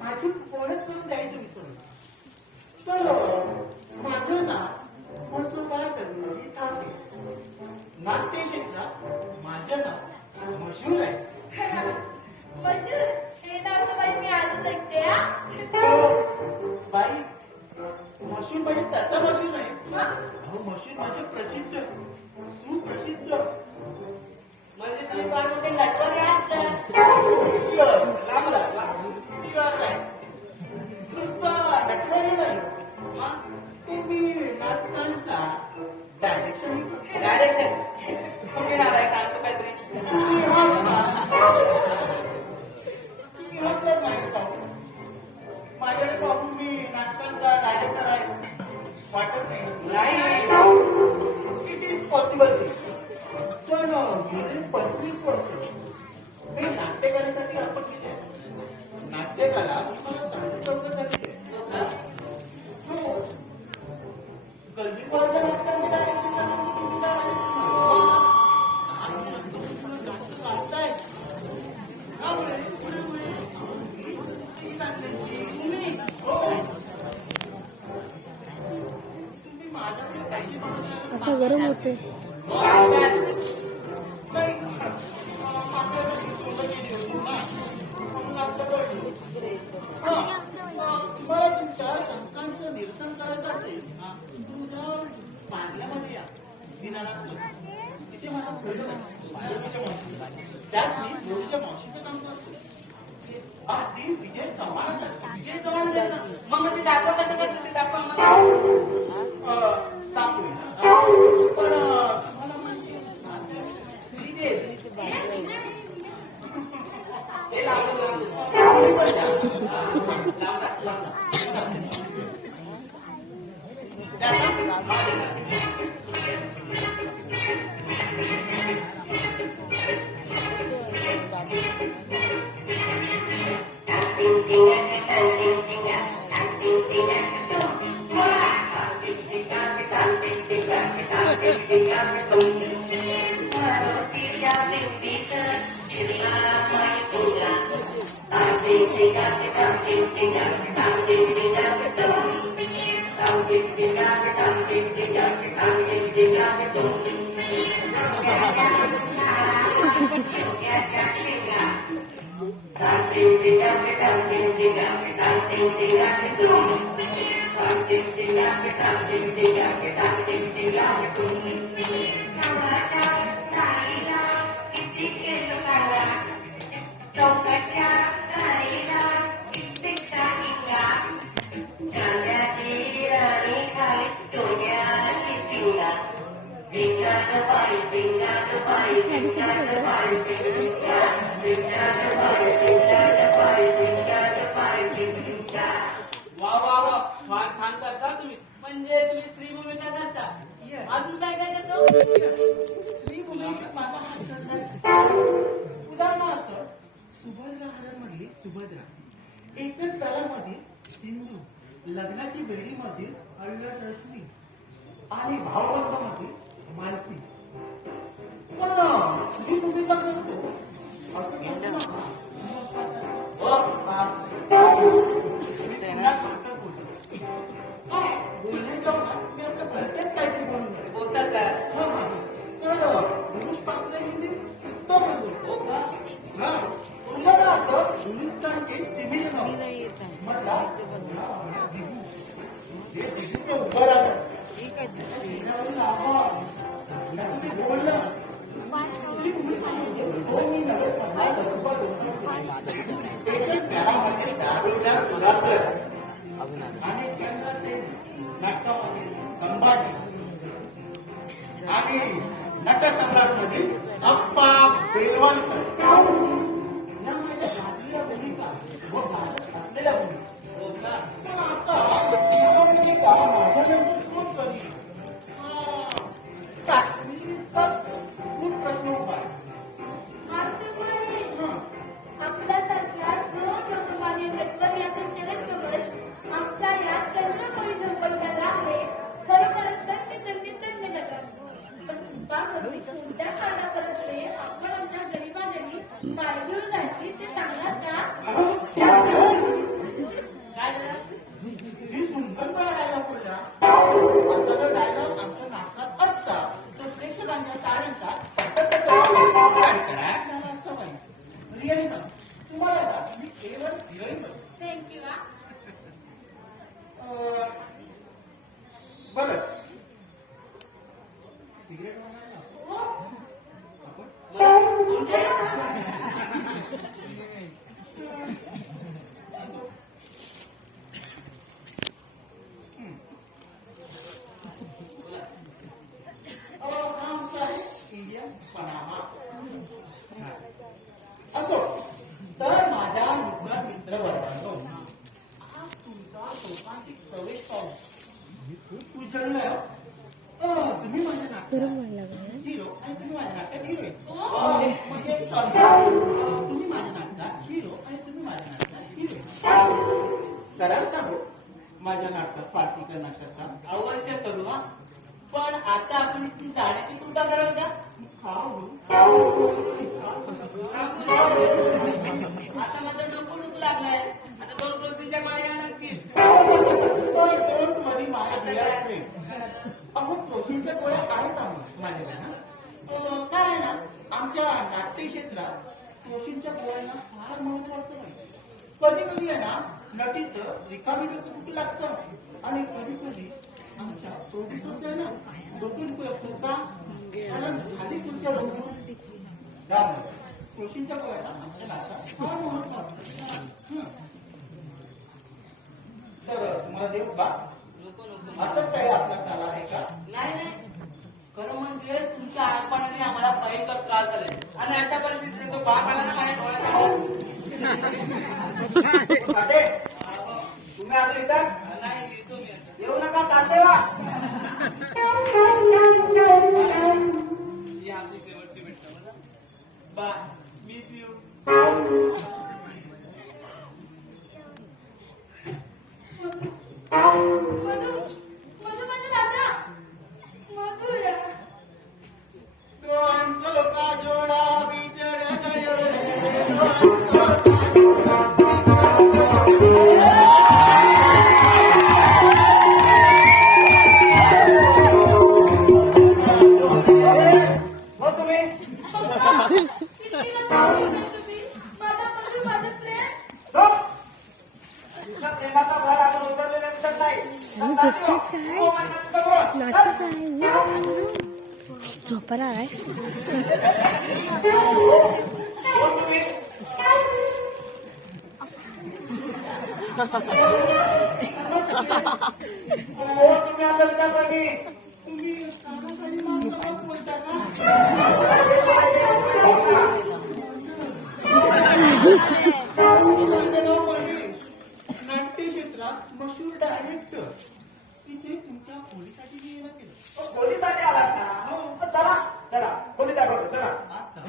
माझी ओळख करून द्यायची विसरलो. तर माझं नाव वसुबा दगडूजी तावडे. नाट्य क्षेत्रात माझं नाव मशहूर आहे. मशहूर हे नाव तर बाई मी आजच ऐकते. बाई मशहूर म्हणजे तसा मशहूर नाही. अहो मशहूर म्हणजे प्रसिद्ध, सुप्रसिद्ध. म्हणजे तुम्ही फार मोठे नटवरे आहात तर. लांब लागला नटवरे नाही. ते मी नाटकांचा डायरेक्शन कुठे नालाय सांगतो काहीतरी. माझ्याकडे पाहून मी नाटकांचा डायरेक्टर आहे वाटत नाही. It is possible. पण गेले 25 वर्ष मी नाट्यकलेसाठी अर्पण केले. नाट्यकला चौकसाठी गल्लीबॉलच्या नाटकांची डायरेक्शन आता गरम होते. मला तुमच्या शंकांचं निरसन करायचं असेल तुझं पार्ल्यामध्ये या तिथे मला त्यात मी मुलीच्या मावशीचं काम करतो. ती विजय चव्हाण. विजय चव्हाण मग ते दाखवा कसं करतो ते दाखवा मला. पण तुम्हाला माहिती म्हणजे तुम्ही स्त्री भूमिका करता. अजून काय काय करतो. स्त्री भूमिकेत माझा हात. उदाहरणार्थ सुभद्रामध्ये सुभद्रा, एकच काळामध्ये सिंधू, लग्नाची बेडीमध्ये अल्लड रश्मी आणि भावबंधामध्ये मालती. पण स्त्री भूमिका करतो बोलण्याच्या मी आता भलतेच काहीतरी बोलून बोलता सर. पुरुष पात्र हिंदी उत्तम उदाहरणार्थ उन्नीसांचे तिमिर म्हटला दिगूचं उभं राहतं बोलणं एकच सुधाकर आणि चंद्रसेन नाटकामधील संभाजी आणि नटसम्राट मधील अप्पा बेलवलकर या माझ्या गाजलेल्या भूमिका व गाजत असलेल्या भूमिका. पण आता मला भूमिका माझ्यानंतर कोण कधी खूप प्रश्न उभा आहे. आपल्यासारख्या दोन लोकमान्य तत्त्वज्ञ चलनकमल आमच्या या चंद्रमयी झोपडल्याला आहे. खरोखरच तर ते संधी तज्ञ जातात. पण कोणत्या कारणापर्यंत आपण आमच्या गरीबाजनी काय घेऊन जायची ते सांगणार का? काय झालं? ही सुंदर पळायला पुढल्या आता जर डायलॉग आमच्या नाटकात असता तर प्रेक्षकांच्या टाळ्यांचा रिअली सांग तुम्हाला ना मी केवळ हिरोईन थँक्यू हा. बरं सिगरेट म्हणाला हो. इंडियन पनामा असो तर माझ्या नूतन मित्रवर्गांनो आज तुमचा शोकांतिक प्रवेश पाहून मी खूप उजळलोय. तुम्ही माझ्या नाटकात गरम व्हायला लागला. हिरो आणि तुम्ही माझ्या नाटकात हिरोईन. हो. म्हणजे सॉरी तुम्ही माझ्या नाटकात हिरो आणि तुम्ही माझ्या नाटकात हिरोईन. कराल का हो माझ्या नाटकात फारसी करण्याकरता? अवश्य करू हा. पण आता आपण इथून जाण्याची तुमचा कराल का? आता माझं डोकं डुकू लागलंय. आता 2 प्रोसेसच्या माया लागतील. अहो प्रोशीनच्या गोळ्या आहेत माझ्याकडे ना. काय आहे ना आमच्या नाट्य क्षेत्रात प्रोशीनच्या गोळ्यांना फार महत्व असतं. कधी कधी आहे ना नटीचं रिकामी डोकं दुखू लागतं आणि कधी कधी आमच्या प्रोड्युसरचं आहे ना डोकं दुखू लागतं का कारण खाली तुमच्या डोकं त्यामुळे प्रोशीनच्या गोळ्यांना आमच्या नाटकात फार महत्व असतं. तर तुम्हाला देऊ का नको नको. असंच काही आपल्याला आला आहे का? नाही नाही. खरं म्हणजे तुमच्या आळपणाने आम्हाला भयंकर त्रास झालाय. आणि अशा परिस्थितीत तो बाप आला ना माझ्या डोळ्यात. फाटे, तुम्ही आता येतात? नाही येतो मी आता. येऊ नका चालते वा. ही आमची शेवटची भेट समजा. Bye. Miss you. Madhu Madhu माझा दादा मधुरा. दोन सौ का जोड़ा बिछड़ गयो रे, 200 का जोड़ा बिछड़ गयो रे. हो तुम्ही माझा मधु माझं प्रेम. हो. तुझ्या प्रेमाचा भर आपण उचललेला दिसत नाही. आणि झोपतेस काय? नाटक आहे. झोपायला आलाय. हो तुम्ही हो तुम्ही असं विचार करा की तुम्ही कामासाठी माणसाला बोलता का? नाट्य क्षेत्रात मशहूर डायरेक्टर तिथे तुमच्या खोलीसाठी गेला केलं. खोलीसाठी आलात ना? हो. चला चला खोली दाखवतो चला. आता